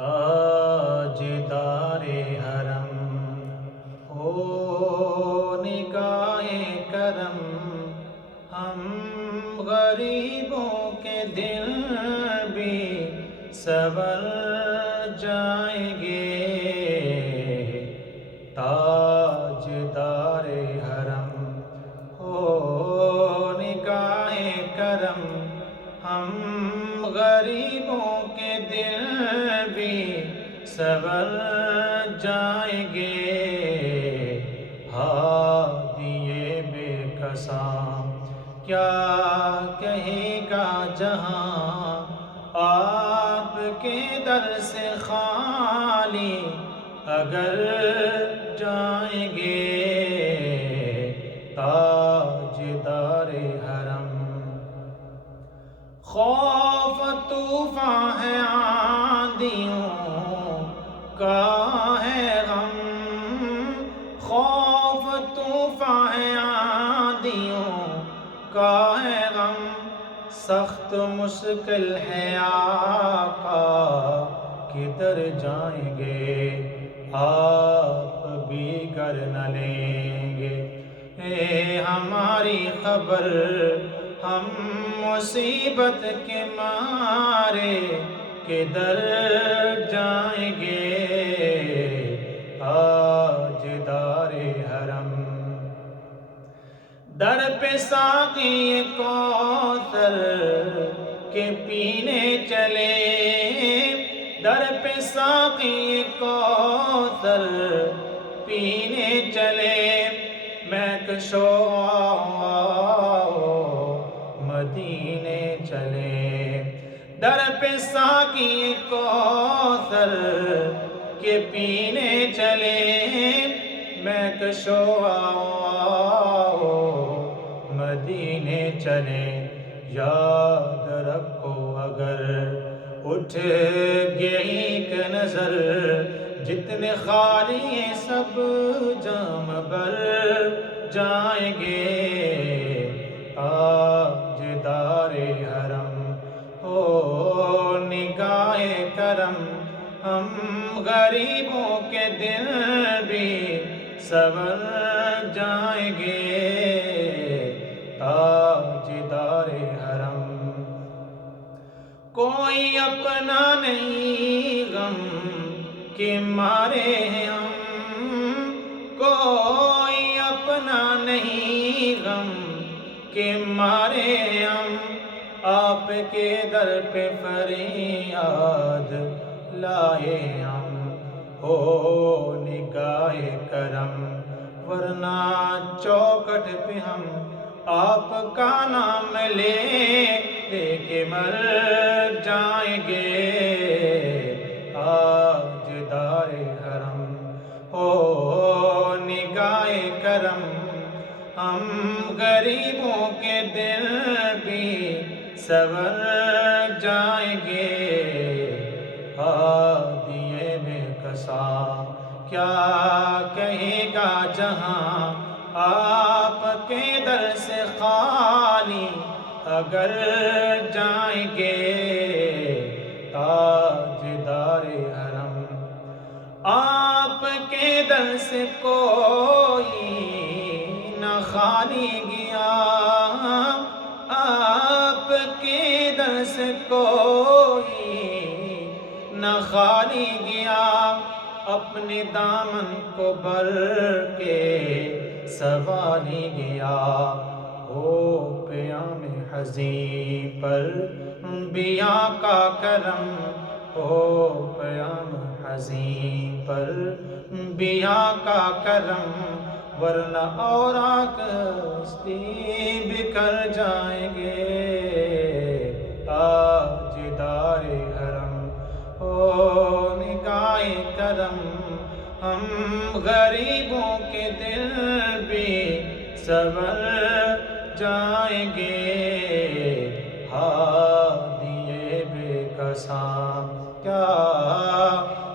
تاجدار حرم ہو نگاہ کرم، ہم غریبوں کے دل بھی سنور جائیں گے۔ تاجدار حرم ہو نگاہ کرم، ہم غریبوں کے دل بھی سنور جائیں گے۔ ہادی بے کساں کیا کہے گا جہاں، آپ کے در سے خالی اگر جائیں گے۔ تاجدار حرم خوف طوفاں ہے آندھیوں کا ہے غم، خوف طوفاں ہے آندھیوں کا ہے غم، سخت مشکل ہے آقا کدھر جائیں گے، آپ بھی گر نہ لیں گے۔ اے ہماری خبر ہم مصیبت کے مارے کدھر جائیں گے۔ تاجدار حرم در پہ ساقی کوثر کے پینے چلے، در پہ ساقی کوثر پینے چلے، مہکشو مدینے چلے۔ در پہ ساقی کوثر کے پینے چلے، مہکشو مدینے چلے۔ یاد رکھو اگر اٹھ گئی ایک نظر، جتنے خالی ہیں سب جام بھر جائیں گے۔ تاجدار حرم ہو نگاہ کرم، ہم غریبوں کے دل بھی سنور جائیں گے۔ تاجدار حرم کوئی اپنا نہیں غم کے مارے ہیں ہم، کوئی اپنا نہیں غم کے مارے ہم، آپ کے در پہ فریاد لائے ہم، ہو نگاہ کرم ورنہ چوکٹ پہ ہم آپ کا نام لے کے مر جائیں گے۔ تاجدار حرم ہو نگاہ کرم، ہم غریبوں کے دل بھی سنور جائیں گے۔ ہادی بے کساں کیا کہے گا جہاں، آپ کے در سے خالی اگر جائیں گے۔ تاجدار حرم آپ کے در سے کوئی نہ خالی گیا، آپ کے در سے کوئی نہ خالی گیا، اپنے دامن کو بھر کے سنوالی گیا۔ ہو پیام حزین پر انبیاء کا کرم، ہو پیام حزین پر انبیاء کا کرم، ورنہ اوراق ہستی بکھر جائیں گے۔ تاجدار حرم ہو نگاہ کرم، ہم غریبوں کے دل بھی سنور جائیں گے۔ ہادی بے کساں کیا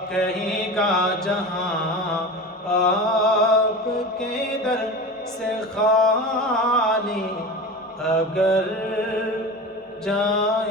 کہے گا جہاں، آپ کے در سے خالی اگر جائیں